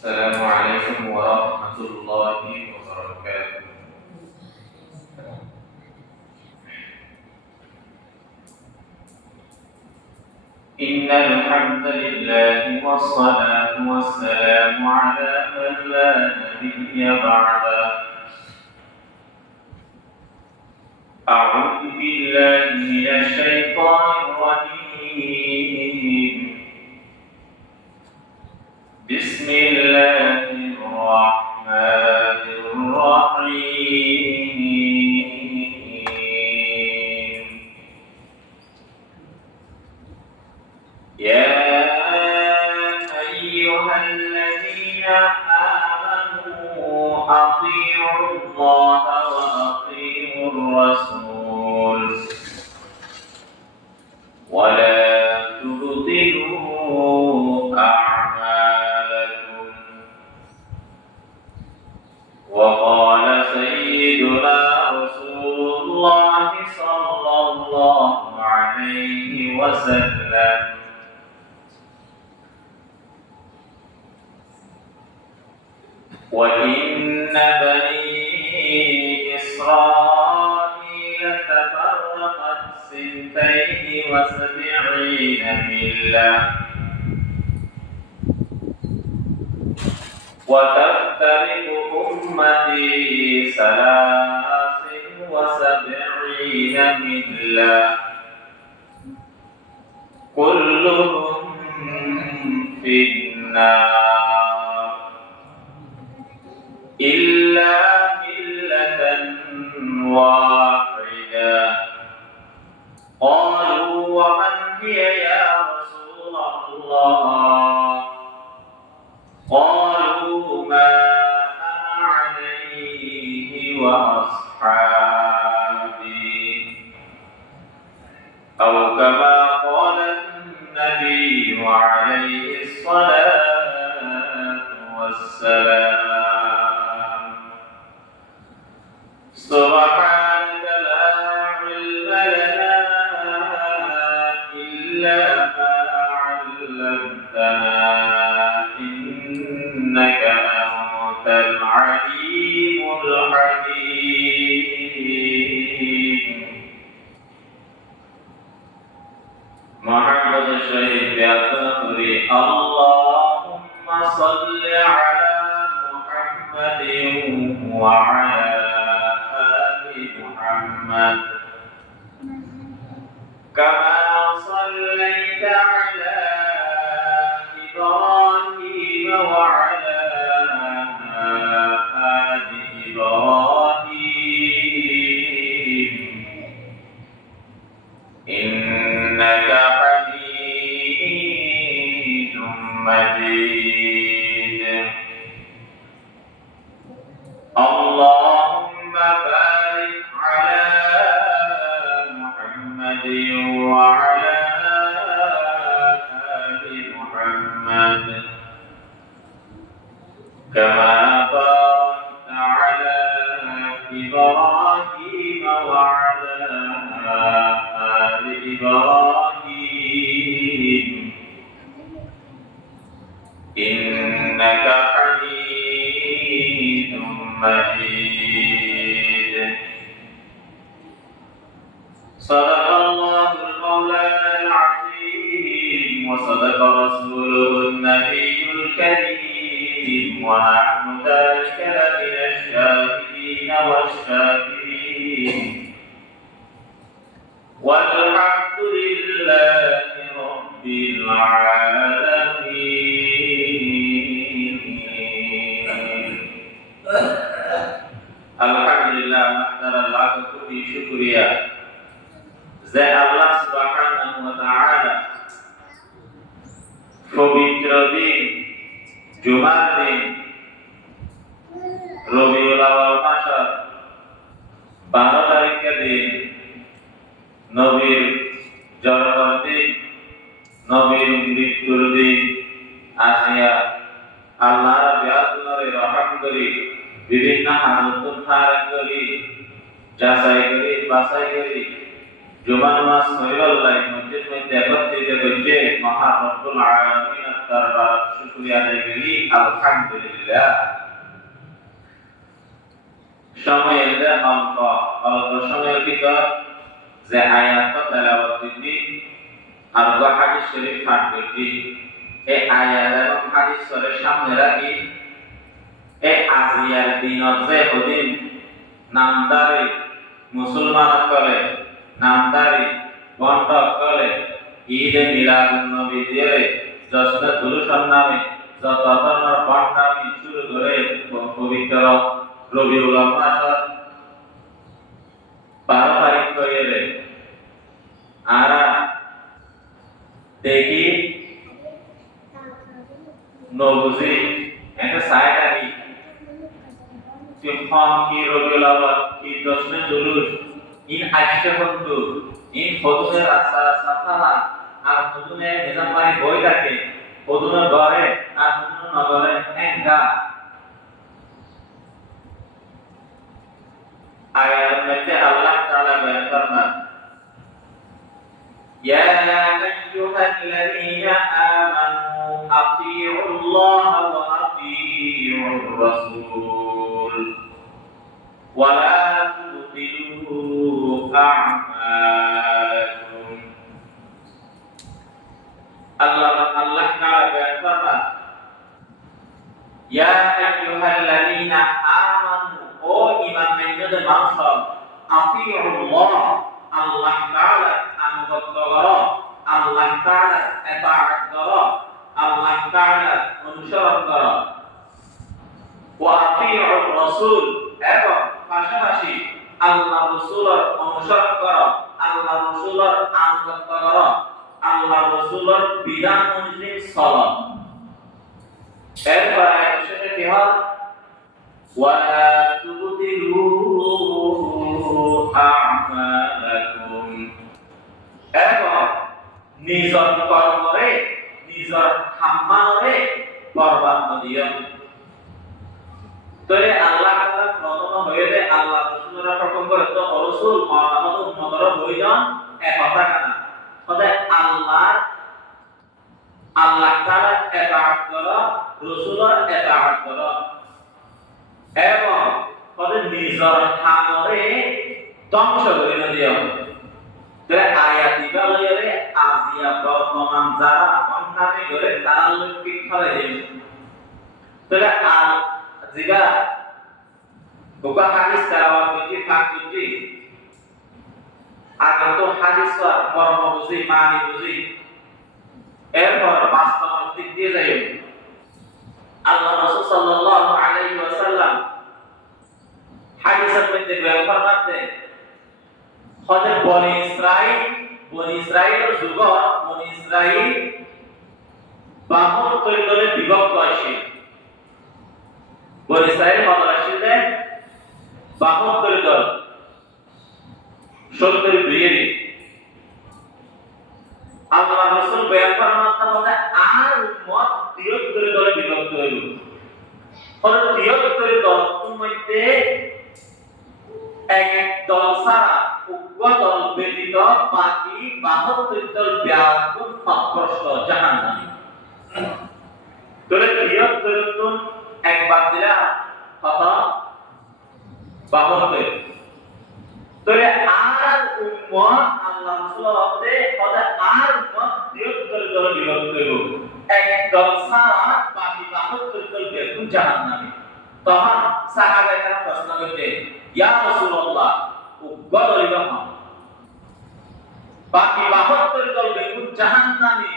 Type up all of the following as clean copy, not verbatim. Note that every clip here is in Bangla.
السلام عليكم ورحمة الله وبركاته. إن الحمد لله والصلاة والسلام على من لا نبي بعده. أعوذ بالله من الشيطان الرجيم. بسم الله الرحمن الرحيم. يا أيها الذين آمنوا أطيعوا الله وأطيعوا الرسول ولا تبطلوا أعمالكم. وقال سيدنا رسول الله صلى الله عليه وسلم: وإن بني إسرائيل تفرقت 72 ملة وتفترق أمتي 73 ملة كلهم في النار إلا ملة واحدة. قالوا ومن هي يا رسول الله؟ قالوا ما أنا عليه وأصحابي، أو كما قال النبي عليه الصلاة والسلام. سبحانك لا علم لنا إلا ما علمتنا إنك أنت العليم الحكيم. محمد الشهيد بأكبر اللهم صل على محمد وعلى آل محمد كما صليت على إبراهيم وعلى آل إبراهيم إنك حميد مجيد. اللهم بارك على محمد وعلى آل محمد كما باركت على إبراهيم وعلى آل إبراهيم إنك حميد مجيد. صدق الله المولانا العظيم وصدق رسوله النبي الكريم ونحن ذلك لمن الشاهدين والشاكرين والحمد لله رب العالمين. আলহামদুলিল্লাহ আপনারা লাখ কোটি শুকরিয়া যে আল্লাহ সুবহানাহু ওয়া তাআলা পবিত্র দিন জুমার দিন রবিউল আউয়াল মাসের 12 তারিখের দিন নবীর জন্মের দিন নবীর মৃত্যুর দিন আসিয়া আল্লাহর বিয়াদুরে রহম করি বিভিন্ন হালত খার করি যাচাই করি বাছাই করি জুমার মাস হইবাল্লাই মসজিদ মধ্যে একত্রিত করছে মহান রব্বুল আলামিনের দরবার শুকরিয়া আদায় করি আলহামদুলিল্লাহ। সময়ের অল্প সময়ের ভিতর যে আয়াত তেলাওয়াত করছি আর হাদিস শরীফ পাঠ করছি, এই আয়াত এবং হাদিস শরীফের সামনে রাখি এই আজিয়ার দিনত যে ওদিন নামদারি মুসলমান করে নামদারি বন্ধ করে ঈদ মিলাদুন নবী দিয়ে জশ্নে জুলুসের নামে যত ধরনের বন্ডামি শুরু করে পবিত্র রবিউল মাসের 12 তারিখ করে আর দেখি নবুজি একটা সাইড আনি যে ফর্ম কি রবিউল আউয়াল কি জশ্নে জুলুস ইন আজকে বন্ধু ইন ফদুনের রাস্তা সাফালা আর ফদুনের নিজামবাড়ি বই থাকে ফদুনের ঘরে আর ফদুনের নগরে একা আয়াত মধ্যে আল্লাহ তাআলা বয়ান ফরমান ইয়া আইয়ুহাল্লাযীনা আমানু আতিউল্লাহ ওয়া আতিউর রাসূল ওয়া লা তুতিলু আ'মালাকুম। আল্লাহ তাআলা বয়ান ফরমান ইয়া আইয়ুহাল্লাযীনা আমানু ও ঈমান আনয়নের মানুষ আতিউল্লাহ আল্লাহ তাআলা আনুগত্য করো, আল্লাহ তাআলা ইতাআত করো, আল্লাহ তাআলা অনুসরণ করো। ওয়া আতিউর রাসূল এবং পাশাপাশি আল্লাহ রাসূলের অনুসরণ করো, আল্লাহ রাসূলের আনুগত্য করো, আল্লাহ রাসূলের বিধান অনুযায়ী চলো। এরপরে শেষে কি হয় ওয়ালা তুবতিলু আ'মালাকুম এবং নিজের কর্মরে নিজের সম্মানরে বরবাদ নদিও। তবে আল্লাহ তাআলা প্রথম হইতে আল্লাহ রাসূলের হুকুম করে তো রাসূল মুহাম্মদ উম্মতর প্রয়োজন এক কথা কানা সদায় আল্লাহ তাআলা ইতাআত করো, রাসূলের ইতাআত করো এবং তাদের নিজের হামরে ধ্বংস করে দিও। তাহলে আয়াত দিবালয়ে আজিয়া বর্তমান যারা অন্যান্য করে তারা লৌকিক ফলে দিন। তাহলে আর যেটা গোপা হাদিস তেলাওয়াত করছি ফাঁক করছি আগে তো হাদিস মর্ম বুঝি মানি বুঝি এরপর বাস্তব দিক দিয়ে যাই। আল্লাহ রাসূল সাল্লাল্লাহু আলাইহি ওয়াসাল্লাম হাদিসের মধ্যে বয়ান ফরমাতে হযরত বনি ইসরাইলের যুগ বনি ইসরাইল 72 দলে বিভক্ত আছে। বনি ইসরাইল কত আসলে 72 দল 72 আল্লাহ রাসূল বয়ান ফরমাতে আর উম্মত 73 দলে বিভক্ত হইল। হযরত 73 দলের মধ্যে এক দল ছাড়া উগ্র দল ব্যতীত বাকি 72 দল ব্যাপক পথভ্রষ্ট জাহান্নামী। তাহলে 73 জন একবার দিলা কত 72। তাহলে আর উম্মত আল্লাহ রাসূল হতে কত আর উম্মত 73 দলে বিভক্ত হইল। এক দল ছাড়া বাকি 72 দল ব্যাপক জাহান্নামী। তখন সাহাবায়ে প্রশ্ন করতে ইয়া রাসূলুল্লাহ উগ্র দলিল বাকি 72 দল বেকুন জাহান্নামী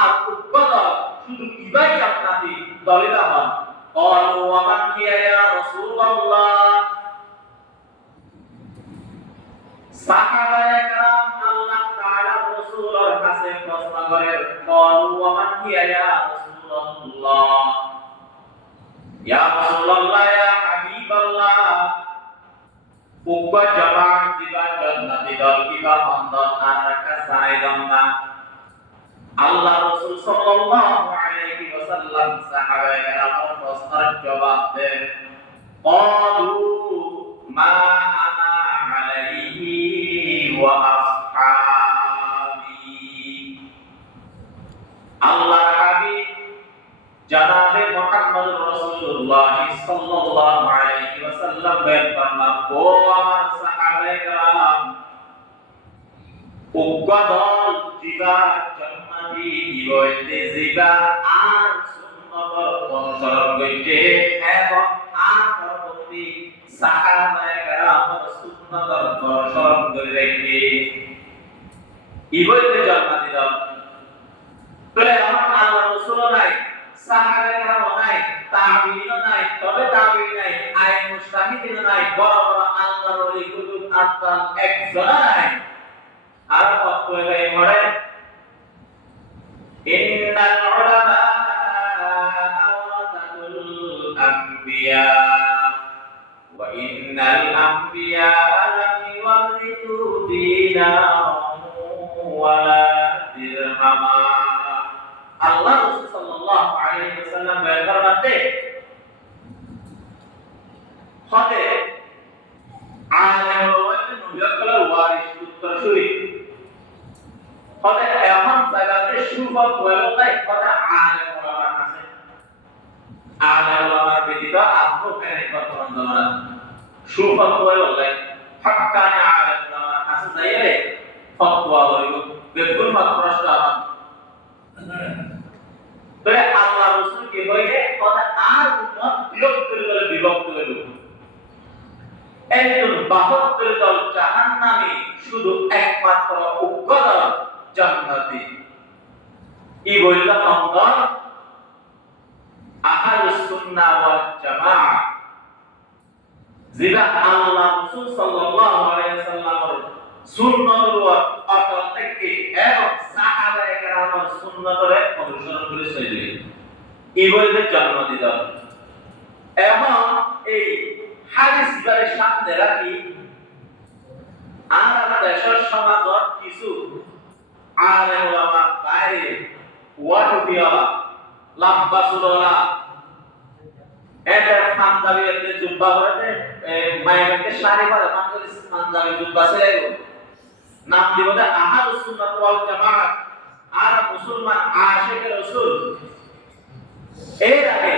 আর উগ্র দল শুধু কিভাবে আপনাদের দলিল হন? ক্বালু ওয়া মান হিয়া ইয়া রাসূলুল্লাহ। সাহাবায়ে কেরাম আল্লাহ তাআলার রাসূলের কাছে প্রশ্ন করেন ক্বালু ওয়া মান হিয়া ইয়া রাসূলুল্লাহ। ইয়া রাসূলুল্লাহ ইয়া হাবিবাল্লাহ উগ্র জামাত জীবন জান্নাতি দল কিবা বন্ধন আর রাখা সাইদম না। আল্লাহ রাসূল সাল্লাল্লাহু আলাইহি ওয়াসাল্লাম সাহাবায়ে কেরামের প্রশ্নের জবাব দেন ক্বালু মা আনা আলাইহি ওয়া আসহাবি। আল্লাহ হাবিব জনাবে মুহাম্মদ রাসূলুল্লাহ সাল্লাল্লাহু আলাইহি ওয়াসাল্লাম বলেন ফরমান ও আমার সাহাবায়ে কেরাম উগ্গদল জিবা জান্নাতি ইবইতে জিবা আর সুন্নতর অনুসরণ কইতে এবং আর পরবর্তী সাহাবায়ে কেরামের সুন্নতর অনুসরণ করে রেখে ইবইতে জান্নাতি দাও তবে আমার আল্লাহ রাসূল নাই সাহাবায়ে কেরাম নাই তাবিঈন নাই তবে তাবিঈন নাই আইন মুস্তাহিদিন নাই বড় বড় আল্লাহর ওলি কুতুব আত্মান একজন নাই আর ফতোয়া দেয় পড়ে ইন্নাল উলামা আওরাতাতুল আমবিয়া ওয়া ইন্নাল আমবিয়া লাম ইওয়ারিতু দীনাহুম ওয়ালা দিরহামা আল্লাহ রাসূল সাল্লাল্লাহু আলাইহি ওয়াসাল্লাম বলেন হতে আলেম ওয়াল নবীর ওয়ারিস উত্তরসূরি হতে এমন জায়গাতে সুফত ওয়ালাই হতে আলেম ওলামার কাছে আলেম ওলামার ব্যতীত আপনি এখানে বর্তমান জামানা সুফত ওয়ালাই হাক্কানি আলেম ওলামার কাছে যাইলে ফতোয়া হইব বেকুল প্রশ্ন আমার তবে আল্লাহ রাসূল কি হইলে হতে আর উম্মত বিভক্ত হইল একজন 72 দল জাহান্নামী শুধু একমাত্র উগ্গদল জান্নাতি ই বললা আমরা আহলুস সুন্নাহ ওয়াল জামাআহ যিরা আল্লাহ রাসূল সাল্লাল্লাহু আলাইহি ওয়াসাল্লামের সুন্নাতের উপর অটল থেকে এবং সাহাবায়ে কেরামের সুন্নাতের অনুসরণ করে চলে ই বলতে জান্নাতি দল এবং এই হাদিস বারে সামনে রাখি আমরা দেশের সমাজত কিছু আলেম ওলামা বাইরে ওয়াটুবিয়ালা লাব্বাসুলা এদের পাঞ্জাবি এদের জুব্বা পরে মায়েরকে শাড়ি পরে পাঞ্জাবি জুব্বা ছেড়ে নাম দিব আহলুস সুন্নাহ ওয়াল জামাআহ আর মুসলমান আশিক রাসূল এর আগে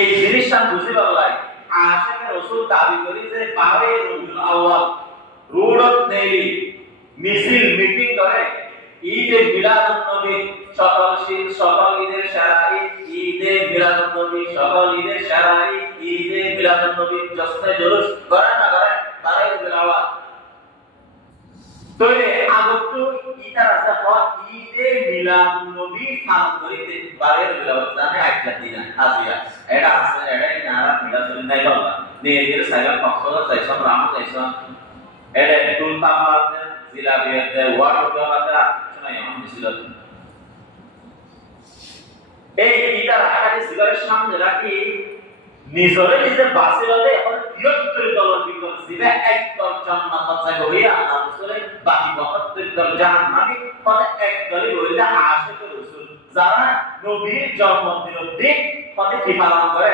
এই জিনিসটা বুঝে পারলাই আশিক রাসূল দাবি করি যে 12 রবিউল আউয়াল রোডত নেই মিছিল মিটিং করে ঈদে মিলাদুন নবী সকল ঈদের সেরা ঈদে মিলাদুন নবী সকল ঈদের সেরা ঈদে মিলাদুন নবী জশ্নে জুলুস করে না করে 12 রবিউল আউয়াল তবে আগত ইতার আছে হক ঈদে মিলাদুন নবী পালন করিতে 12 রবিউল আউয়াল জানে একটা দিন আজিয়া এটা আছে এটাই নারা মিলাদুন নাই বলা নেদের সাইয়া পক্ষত চাইছন রাম চাইছন এটা তুল তামাতে জিলাবিয়াতে ওয়াটুবিয়াতে শোনাই আমার মিছিল এই ইতার হাদিস গুলোর সামনে রাখি নিজরে নিজে বাসিলতে এখন 73 দলের ভিতর জিবে এক দল জান্নাত যাবে হইয়া রাসূলের বাকি 72 দল জাহান্নামী পরে এক দলই হইলা আশিকুর রাসূল যারা নবীর জন্মদিনের দিন পরে কি পালন করে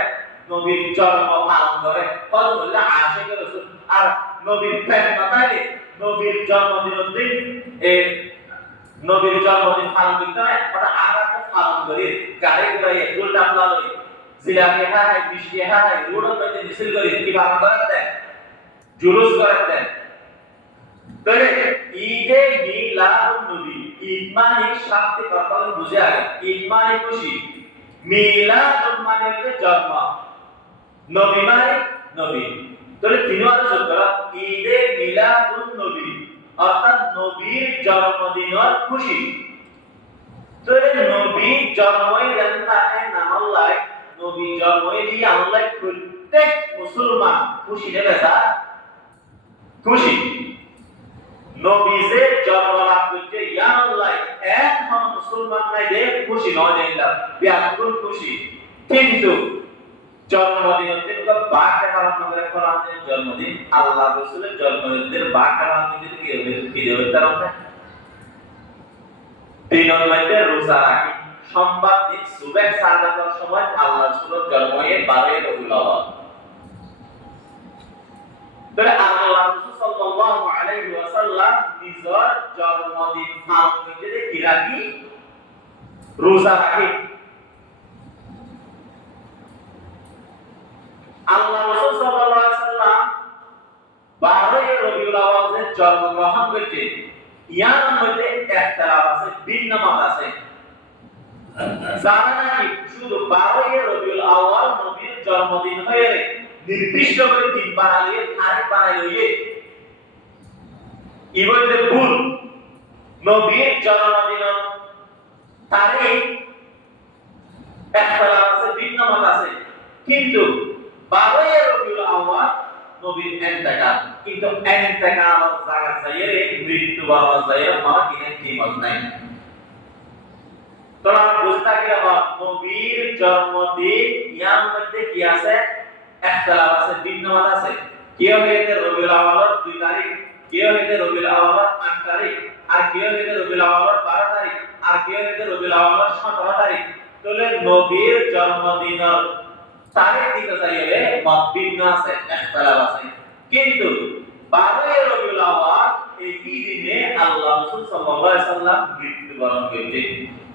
নবীর জন্ম পালন করে পরে হইলা আশিকুর রাসূল আর নবীর প্রেম মাতালে নবীর জন্মদিনের দিন নবীর জন্মদিন পালন করতে হয় ওটা আর একটা পালন করি গাড়ি ঘুরাই উল্টা পালাই জিলাপি খায় মিষ্টি খায় রোডের মধ্যে মিছিল করি কি পালন করে দেন জুলুস করে দেন তবে ঈদে মিলাদুন নবী ঈদ মানে শাব্দিক অর্থ বুঝে আগে ঈদ মানে খুশি মিলাদুন মানে হচ্ছে জন্ম নবী মানে নবী তবে তিনবার যোগ ঈদে মিলাদুন নবী অর্থাৎ নবীর জন্মদিনের খুশি তবে নবী জন্মই দেন না নাম আল্লাহ নবী জন্মই দিয়ে আল্লাহ প্রত্যেক মুসলমান খুশি নেবে স্যার খুশি নবী যে জন্ম লাভ করছে ইয়া আল্লাহ এক মুসলমান নাই যে খুশি নয় দেখলাম ব্যাকুল খুশি কিন্তু জন্মদিনের দিন বাঘটা পালন করে কোরআনের জন্মদিন আল্লাহ রাসূলের জন্মদিনের বাঘটা পালন দিতে কি দেবে তার মধ্যে দিনের মধ্যে রোজা রাখি সোমবার দিন সুবহ সালাতের সময় আল্লাহ রাসূলের জন্মের 12 রবিউল আউয়াল তবে আল্লাহ রাসূল সাল্লাল্লাহু আলাইহি ওয়াসাল্লাম নিজের জন্মদিন পালন করতে কি রাখি রোজা রাখে। আল্লাহ রাসূল সাল্লাল্লাহু আলাইহি ওয়াসাল্লাম 12 রবিউল আউয়ালে জন্মগ্রহণ করেছে। ইয়ার মধ্যে ইখতিলাফ আছে, ভিন্ন মত আছে। যারা নাকি শুধু 12 রবিউল আউয়াল নবীর জন্মদিন হয়ে নির্দিষ্ট করে দিন বানালিয়ে তারিখ বানাইলিয়ে ইবনে ভুল নবীর জন্মদিন তারিখ ইখতিলাফ আছে, ভিন্ন মত আছে। কিন্তু 12 রবিউল আউয়াল নবীর ইন্তেকাল, কিন্তু ইন্তেকাল জায়গা চাইয়ে মৃত্যুবরণ চাইয়ে আমার কিনে দ্বিমত নাই। তোরা বুঝতে গেলে নবীর জন্মদিন ইয়ার মধ্যে কি আছে? ইখতিলাফ আছে, ভিন্ন মত আছে। কেউ হইতে রবিউল আউয়ালের 2 তারিখ, কেউ হইতে রবিউল আউয়ালের 8 তারিখ, আর কেউ হইতে রবিউল আউয়ালের 12 তারিখ, আর কেউ হইতে রবিউল আউয়ালের 17 তারিখ। তাহলে নবীর জন্মদিনের তারিখ দিতে চাইলে মত ভিন্ন আছে, ইখতিলাফ আছে। কিন্তু 12 রবিউল আউয়াল এই দিনে আল্লাহ রাসূল সাল্লাল্লাহু আলাইহি ওয়াসাল্লাম মৃত্যুবরণ করেছে।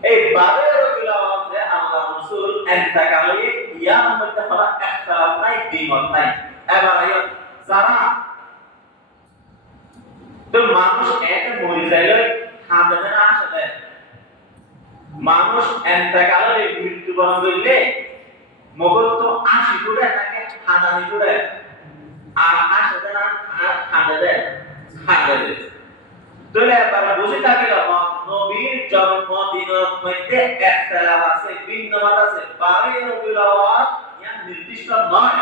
এই 12 রবিউল আউয়ালে আল্লাহ রাসূল ইন্তেকালে ইয়ার মধ্যে কোনো ইখতিলাফ নাই, দ্বিমত নাই। এবার আয়াত যারা তো মানুষ এত মরে যাইলে খাবে না আসলে মানুষ ইন্তেকালে মৃত্যুবরণ করলে মগর তো 80 করে নাকি হাজারি করে আর আসলে না আর খাবে দেয় খাবে দেয়। তাহলে এবার বুঝে থাকিলে নবীর জন্মদিনের মধ্যে ইখতিলাফ আছে, ভিন্ন মত আছে। 12 রবিউল আউয়াল ইয়া নির্দিষ্ট নয়।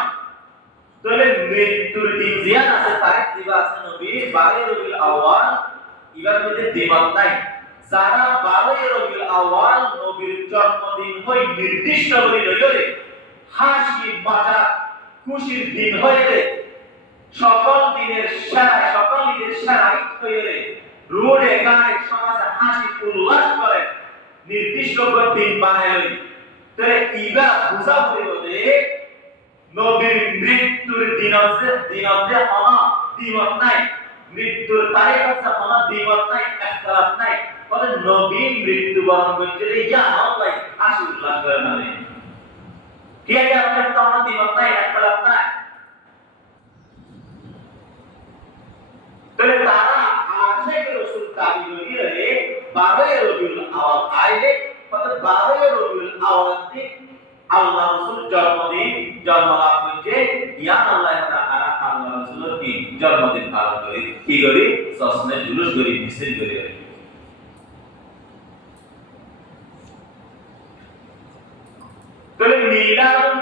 তাহলে মৃত্যুর দিন জিয়ান আছে, তারিখ দিবা আছে নবীর 12 রবিউল আউয়াল, ইবার মধ্যে দ্বিমত নাই। যারা 12 রবিউল আউয়াল নবীর জন্মদিন হই নির্দিষ্ট করে লইলে হাসি মজা খুশির দিন হইলে সকল দিনের সেরা, সকল ঈদের সেরা ঈদ হইলে রোডে গায়ে সমাজে হাসি উল্লাস করে নির্দিষ্ট করে দিন বানাইল। তাহলে ইবা বুঝা পড়বে নবীর মৃত্যুর দিন আছে, দ্বিমত নাই। মৃত্যুর তারিখ আছে, দ্বিমত নাই, ইখতিলাফ নাই। বলে নবী মৃত্যুবরণ করতে ইয়া আল্লাহ হাসি উল্লাস করে মানে কি আগে আমাদের তো দ্বিমত নাই, ইখতিলাফ নাই। তাহলে তারা আশিকে রাসূল দাবি করিলে 12 রবিউল আউয়াল আইলে, অর্থাৎ 12 রবিউল আউয়ালে আল্লাহ রাসূল জন্মদিন জন্মলাভ করছে। ইয়া আল্লাহ তাআলা আল্লাহ রাসূলের কি জন্মদিন পালন করে কি করি সসনে জুলুস করি মিছিল করি। তাহলে মিলাদুন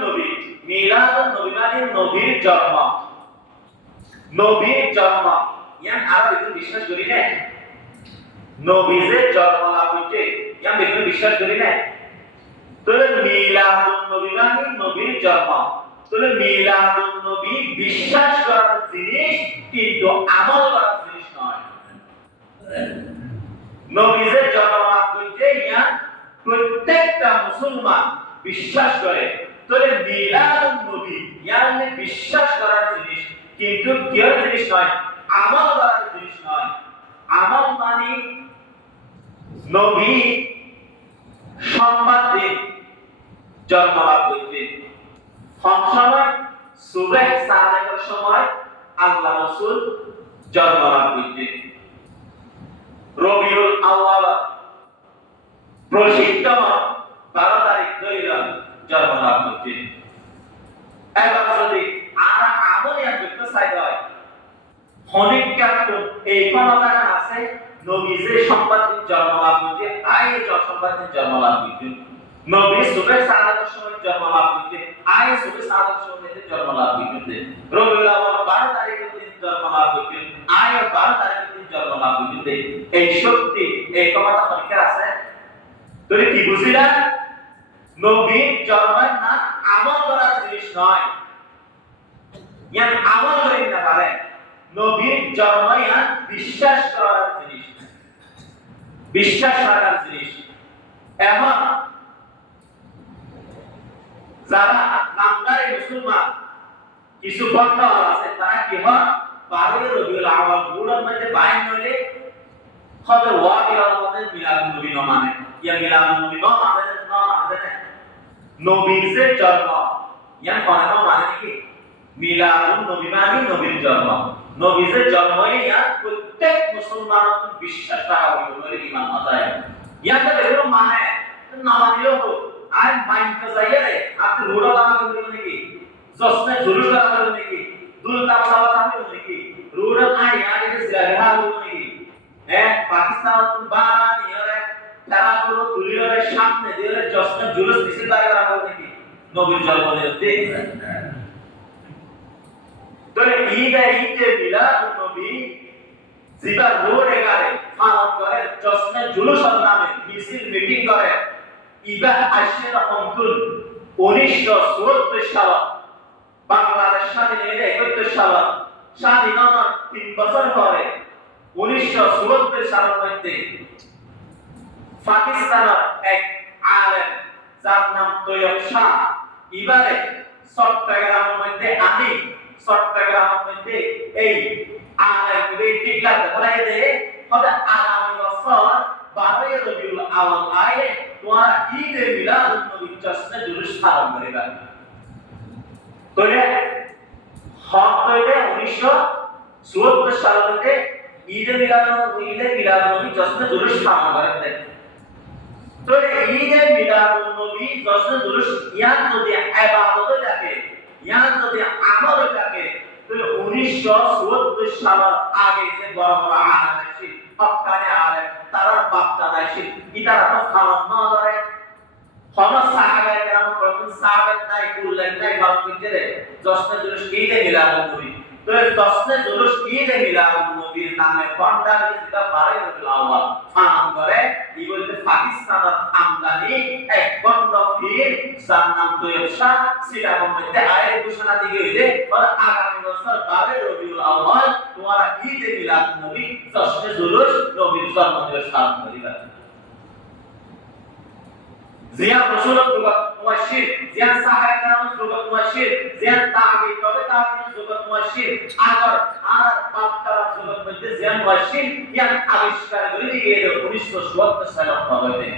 নবী মানে নবীর জন্ম, নবীর জন্ম ইয়ান আর একটু বিশ্বাস করি না নবী যে জন্ম লাভ হইছে ইয়ান একটু বিশ্বাস করি না। তাহলে মিলাদুন নবী মানে নবীর জন্ম। তাহলে মিলাদুন নবী বিশ্বাস করার জিনিস, কিন্তু আমল করার জিনিস নয়। নবী যে জন্ম লাভ হইছে ইয়ান প্রত্যেকটা মুসলমান বিশ্বাস করে। তাহলে মিলাদুন নবী ইয়ান বিশ্বাস করার জিনিস, কিন্তু কিয়ার জিনিস নয়, আমল করার জিনিস নয়। আমল মানে নবী সংবাদ দিন জন্মলাভ করতে সময় সুবহ সাদেকের সময় আল্লাহ রাসূল জন্মলাভ করতে রবিউল আউয়াল প্রসিদ্ধতম 12 তারিখ ধরে জন্মলাভ করতে। এবার যদি আর আমলিয়া করতে চাই হয় হনিকাত এই ক্ষমতা আছে নবী যে সংবাদ দিন জন্মলাভ করতে আয় সংবাদ দিন জন্মলাভ করতে নবী সুবহ সাদেকের সময় জন্মলাভ করতে আয় সুবহ সাদেকের সময় জন্মলাভ করতে রবিউল আউয়াল 12 তারিখের দিন জন্মলাভ করতে আয় 12 তারিখের দিন জন্মলাভ করতে। এই শক্তি এই ক্ষমতা হনিকার আছে। তুমি কি বুঝিলা? নবী জন্মের না আমল করার জিনিস নয়, ইয়ান আমল করেন না পারে। নবীর জন্ম ইয়ান বিশ্বাস করার জিনিস, বিশ্বাস করার জিনিস। এখন যারা নামদারি মুসলমান কিছু বক্তা আছে তারা কি হয় 12 রবিউল আউয়াল গুড়ের মধ্যে বাইন হইলে খদ ওয়াকিল আমাদের মিলাদুন নবী না মানে ইয়া মিলাদুন নবী মানে নবীর যে জন্ম ইয়া কোন মানে কি মিলাদুন নবী মানে নবীর জন্ম নবীর যে জন্মই ইয়া প্রত্যেক মুসলমানের বিশ্বাস রাখা হইল ঈমান মাথায় ইয়াতে এগুলো মানে না মানলেও তো আর মাইন্ড যাইয়া রে আপনি রোডা লাগা করবেন নাকি জসনে জুলুস লাগা করবেন নাকি দুল তামসা করবেন নাকি রোডা নাই আগে জিরা করবেন নাকি পাকিস্তান বানি রে তারা পুরো তুলিয়রে সামনে দিয়ে জসনে জুলুস মিছিল দাঁড় করা করবেন নাকি নবীর জন্মদিন দেখ তো ঈদে মিলাদুন নবী জিবা রোডে গারে পালন করে জশ্নে জুলুসের নামে মিছিল মিটিং করে ইবা আশির অন্তর 1974 সাল বাংলাদেশ স্বাধীন হয়ে 71 সাল স্বাধীনতার 3 বছর পরে 1974 সালের মধ্যে পাকিস্তানের এক আলেম যার নাম তৈয়ব শাহ ইবারে চট্টগ্রামের মধ্যে আমি চট্টগ্রামের মধ্যে এই আলেমকে ডিক্লার করে দেয় হবে আগামী বছর 12 রবিউল আউয়াল আইলে তোমরা ঈদে মিলাদুন নবী জশ্নে জুলুস পালন করিবা তোরে হক হইলে 1974 সাল থেকে ঈদে মিলাদুন নবী জশ্নে জুলুস পালন করে তোরে ঈদে মিলাদুন নবী জশ্নে জুলুস ইয়ান যদি ইবাদত থাকে ইয়ান যদি আমল থাকে তো 1974 সালের আগে যে বড় বড় আলেম ছিল হক্কানি আলেম তারা বাপদাদা ছিল ইতারা তো খাওয়ান না ধরে হন সাহাবায়ে কেরাম প্রথম সাহাবাত নাই কুল্লান নাই বাপকে জশ্নে জুলুস ঈদে মিলাদুন নবী তো জশ্নে জুলুস ঈদে মিলাদুন নবীর নামে ঘন্টা যেটা 12 রবিউল আউয়াল পালন করে এই বলতে পাকিস্তানের আমদানি এক বন্ধ ফির যার নাম তৈয়ব শাহ সেটা মধ্যে আয়ের ঘোষণা দিয়ে হইলে আর আগামী বছর 12 রবিউল আউয়াল তোমরা ঈদে মিলাদুন নবী জশ্নে জুলুস নবীর জন্মদিবস পালন করিবা জিয়া রাসূলুল্লাহ যুগত মুয়াশশির জিয়া সাহাবায়ে কেরাম যুগত মুয়াশশির জিয়া তাবিঈন তবে তাবিঈন যুগত মুয়াশশির আগর আর বাপতারা যুগত মধ্যে জিয়া মুয়াশশির ইয়ান আবিষ্কার করে দিয়ে 1974 সালে হবে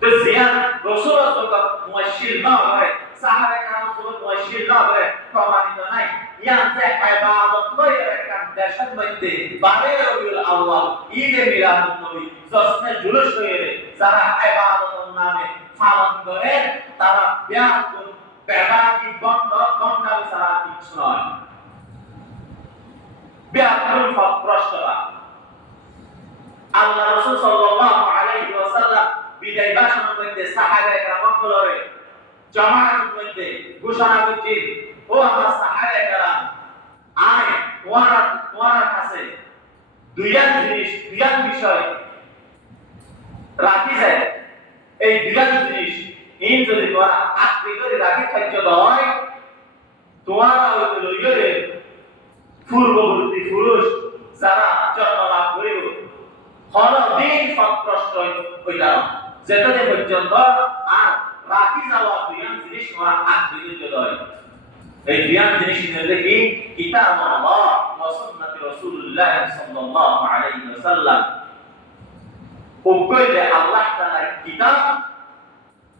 তো জিয়া রাসূলুল্লাহ যুগত মুয়াশশির না হয় সাহাবায়ে কেরাম যুগত মুয়াশশির না হয় প্রমাণিত নাই ইয়ান যে ইবাদত করে একটা দেশের মধ্যে 12 রবিউল আউয়াল ঈদে মিলাদুন নবী জশ্নে জুলুস হয়ে যারা ইবাদতের নামে পালন করে তারা বেদাতি বন্ডা ছাড়া কিছু নয় ব্যাকুল ফতপ্রষ্টরা আল্লাহ রাসূল সাল্লাল্লাহু আলাইহি ওয়াসাল্লাম বিদায় ভাষণের মধ্যে সাহাবায়ে কেরাম বলে জামাতের মধ্যে ঘোষণা করছেন ও আমার সাহাবায়ে কেরাম আয় ওয়ারা কাছে দুইটা বিষয় রাখি যায় এই দুইটা জিনিস ইন যদি তোমরা আত্মী করে রাখি খাদ্য হয় তোমরা হইতে লইরে পূর্ববর্তী পুরুষ যারা জন্ম লাভ করিব হরদিন সন্ত্রষ্ট হইতা যেতদিন পর্যন্ত আর রাখি যাওয়া দুইটা জিনিস তোমরা আত্মী করে হয় এই দুইটা জিনিস নিয়ে কি কিতাব আল্লাহ ওয়া সুন্নাত রাসূলুল্লাহ সাল্লাল্লাহু আলাইহি ওয়াসাল্লাম উভয়ে আল্লাহ তাআলার কিতাব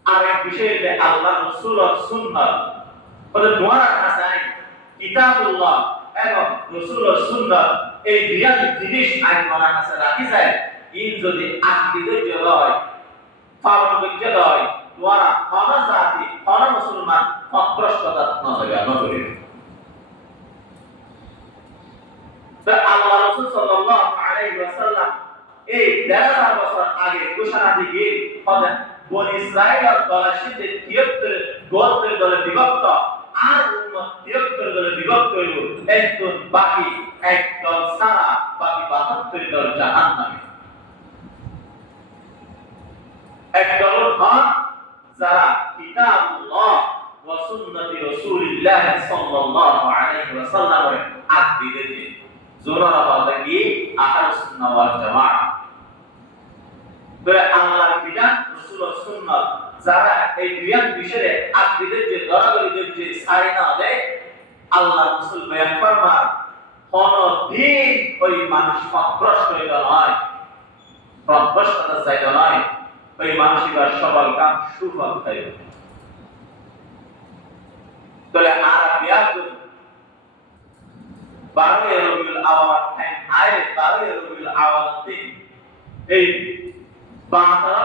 আর এক বিষয়ে আল্লাহ রাসূলের সুন্নাত বলে দুয়ারা আছে কিতাবুল্লাহ এবং রাসূলের সুন্নাত এই দুইটা জিনিস আইন মানা আছে রাখি যায় ইন যদি আকীদা হয় পালন করতে হয় দুয়ারা কোন জাতি কোন মুসলমান অপ্রষ্টতা না হবে না করে তো আল্লাহ রাসূল সাল্লাল্লাহু আলাইহি ওয়াসাল্লাম এই ১,৫০০ বছর আগে ঘোষণা দিয়ে হলেন বনি ইসরাঈলের দলাশীদের ৭৩ গোত্রের দলে বিভক্ত আর উম্মত ৭৩ দলে বিভক্ত হইল একদল বাকি একদল সারা বাকি ৭২ দল জাহান্নামে একদল হক যারা কিতাবুল্লাহ ওয়া সুন্নতি রাসূলিল্লাহ সাল্লাল্লাহু আলাইহি ওয়াসাল্লামের আকীদা দিয়ে জোরারা বলতে কি আহলুস সুন্নাহ ওয়াল জামাআহ আল্লাহর বিধান রাসূলের সুন্নাত যারা এই দুইটা বিষয়ে আকীদার যে দরাদরিদের যে ছাই না দেয় আল্লাহ রাসূল বয়ান ফরমান কোন দিন ওই মানুষ পথভ্রষ্ট হইল নয় পথভ্রষ্টতার জায়গা নয় ওই মানসিকতার সকল কাম সুফল খাইব তাহলে আর বিয়াকুল 12 রবিউল আওয়াল টাইম আয় 12 রবিউল আওয়াল দিন এই বাতারা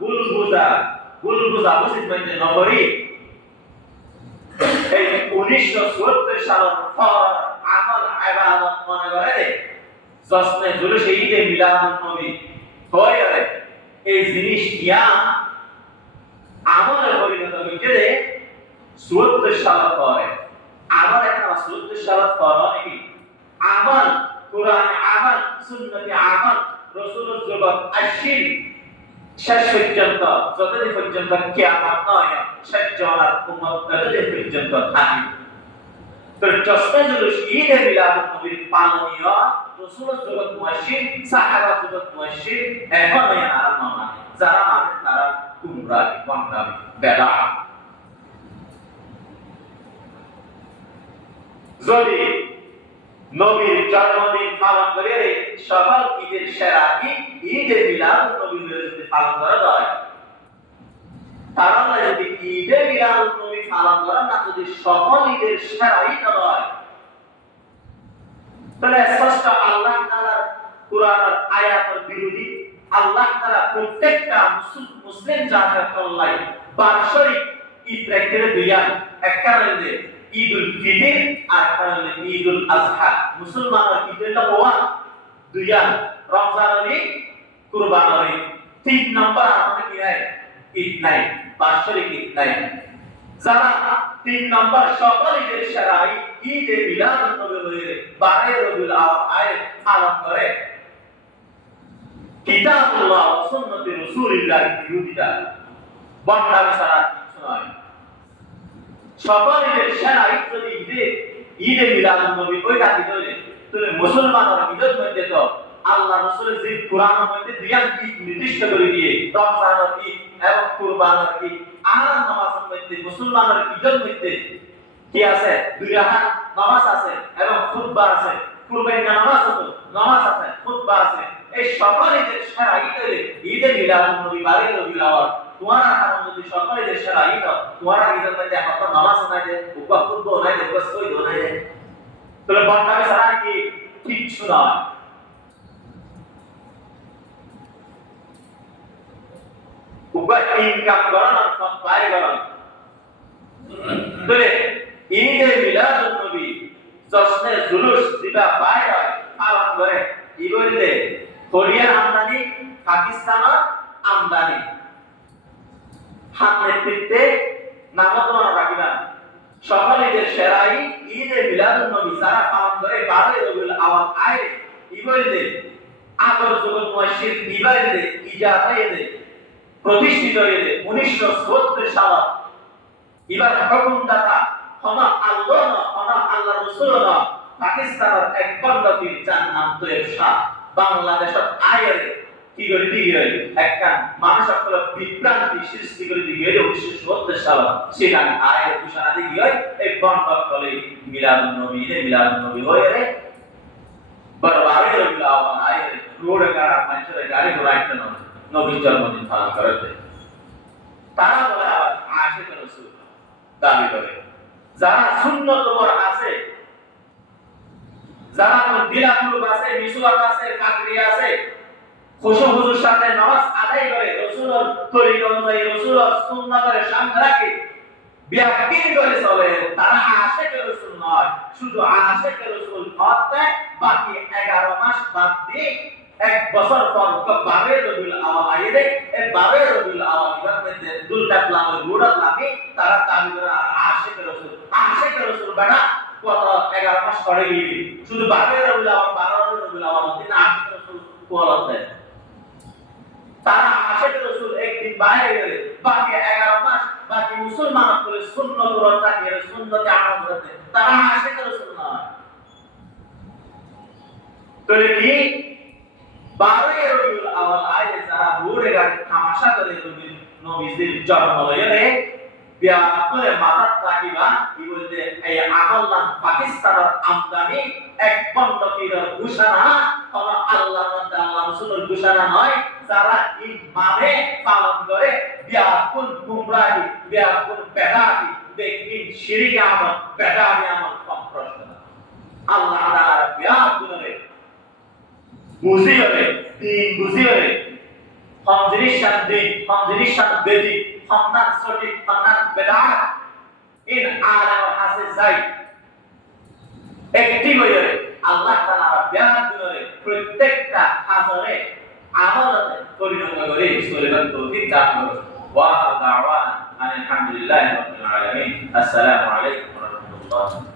বুলবুজা বুঝিত মানে নগরী এই 1974 সালের পর আমল ইবাদত মনে করে জশ্নে জুলুসে ঈদে মিলাদুন নবী হয় রে এই জিনিস ইয়া আমলে পরিণত হয়েছে 74 সালের পরে আমল একটা 74 সালের পর নাকি আমল কোরআন আমল সুন্নতি আমল রাসূলুর জগৎ আসিল শেষ পর্যন্ত যতদিন পর্যন্ত কিয়ামত নয় শেষ জমানার উম্মত ততদিন পর্যন্ত থাকবে তো জশ্নে জুলুস ঈদে মিলাদুন নবীর পালনীয় রাসূলুর জগৎ মুয়াশশির সাহাবা জগৎ মুয়াশশির এখন আর মানে যারা মানে তারা গুমরাহ কমরাবি বেদা যদি নবীর জন্মদিন পালন করে সকল ঈদের সেরা ঈদে মিলাদুন নবী যদি পালন করা হয় তাহলে যদি ঈদে মিলাদুন নবী পালন করা না যদি সকল ঈদের সেরা ঈদ হয় তাহলে স্পষ্ট আল্লাহ তাআলার কোরআনের আয়াতের বিরোধী আল্লাহ তাআলা প্রত্যেকটা মুসলিম জাতির কল্যাণ বার্ষিক ঈদ রেখে দিয়া একটা হইলে ঈদুল ফিতর আর একটা হইলে ঈদুল আযহা মুসলমানের ঈদটা হওয়া দুইয়া রমজানের ঈদ কুরবানের ঈদ 3 নম্বর আমাদের কি নাই ঈদ নাই বার্ষিক ঈদ নাই যারা 3 নম্বর সকল ঈদের সেরা ঈদে মিলাদুন নবী হইলে 12 রবিউল আওয়াল আয় পালন করে কিতাবুল্লাহ ও সুন্নতি রাসূলিল্লাহ বিরোধিতা বন্ডামি ছাড়া কিছু নয় সকল ঈদের সেরা ঈদ যদি ঈদে মিলাদুন নবী ওইটা দিলে তুমি মুসলমানের ঈদের মধ্যে তো আল্লাহ রাসূলের যে কোরআনের মধ্যে দুইটা ঈদ নির্দিষ্ট করে দিয়ে রমজানের ঈদ এবং কুরবানের ঈদ আর নামাজের মধ্যে মুসলমানের ঈদের মধ্যে কি আছে দুই রাকাত নামাজ আছে এবং খুতবা আছে কুরবানি নামাজ আছে খুতবা আছে এই সকল ঈদের সেরা ঈদ ঈদে মিলাদুন নবী 12 রবিউল আওয়াল তোমার হারাম যদি সকল ঈদের সেরা ঈদ তোমার ঈদের মধ্যে এখন নামাজ নাই যে উপবাস করবো নাই যে উপবাস কই নাই যে তাহলে বন্ডামি ছাড়া কি কিচ্ছু নয় উপবাস ইনকাম করেন আর সব বাই করেন তাহলে ঈদে মিলাদুন নবী জশ্নে জুলুস যেটা বাইর হয় পালন করে ইবইলে কোরিয়ার আমদানি পাকিস্তানের আমদানি হাত নেতৃত্বে নাম তোমার রাখিবা সকল ঈদের সেরা ঈদে মিলাদুন নবী যারা পালন করে 12 রবিউল আওয়াল আয় ইবইলে আদর জগৎ মুয়াশশির ইবাইলে ইজারায়ে প্রতিষ্ঠিত হয়েছে 1974 সালে এবার হুকুমদাতা হনা আল্লাহ না হনা আল্লাহ রাসূল না পাকিস্তানের এক বন্দীর যার নাম তোয়েব শাহ বাংলাদেশের আয়ের কি করে দিয়ে একটা মানুষ সকল বিভ্রান্তি সৃষ্টি করে দিয়ে 1974 সালে সেখানে আয়ের ঘোষণা দিয়ে এই বন্দর কলে মিলাদুন নবী হয়ে রে বরবারে রবিউল আওয়াল আয়ের রোড কারা মানুষের গাড়ি ঘোড়া একটা নবীর জন্মদিন পালন করতে তারা বলে আবার আশিক রাসূল দাবি করে যারা সুন্নত ওর আছে যারা দিলাকুল আছে মিসওয়াক আছে কাকরি আছে খুশু হুজুর সাথে নামাজ আদায় করে রাসূলের তরিকা অনুযায়ী রাসূলের সুন্নাতের সামনে রাখে বিয়াকিন করে চলে তারা আশিক রাসূল নয় শুধু আশিক রাসূল হতে বাকি 11 মাস বাদ দিয়ে এক বছর পর 12 রবিউল আওয়াল আইলে এই 12 রবিউল আওয়াল মধ্যে দুলটা প্লামে গোড়া লাগে তারা দাবি করে আশিক রাসূল বানা কত 11 মাস পরে গিয়ে শুধু 12 রবিউল আওয়াল দিন আশিক রাসূল কোয়ালাতে তারা আশিক রাসূল একদিন বাইরে গেলে বাকি 11 মাস বাকি মুসলমান করে সুন্নাত রতা করে সুন্নতে আমল করতে তারা আশিক রাসূল নয় তাহলে কি 12 রবিউল আওয়াল আয়ে যারা বুড়ে গাড়ি তামাশা করে নবীজির জন্ম লয়ে বিয়া করে মাথার থাকিবা কি বলতে এই আমল্লাহ পাকিস্তানের আমদানি এক বন্ধ ফিরের ঘোষণা কোন আল্লাহ রাসূলের ঘোষণা নয় যারা এই মানে পালন করে বিয়া কোন গুমরাহি বিয়া কোন বেদাতি দেখবেন শিরক আমল বেদাতি আমল কম প্রশ্ন আল্লাহ তাআলা বিয়া করে বুঝিয়ে দিন বুঝিয়ে ফঞ্জিরিশান দিন ফঞ্জিরিশান বেদি ফন্দান সঠিক ফন্দান বেদাত ইন আলাম হাসে যাই একটি বইয়ে আল্লাহ তাআলা বিয়ান করে প্রত্যেকটা হাজারে আমলতে পরিণত করে চলবার তৌফিক দান করুন ওয়া দাওয়ানা আলহামদুলিল্লাহি রাব্বিল আলামিন আসসালামু আলাইকুম ওয়া রাহমাতুল্লাহ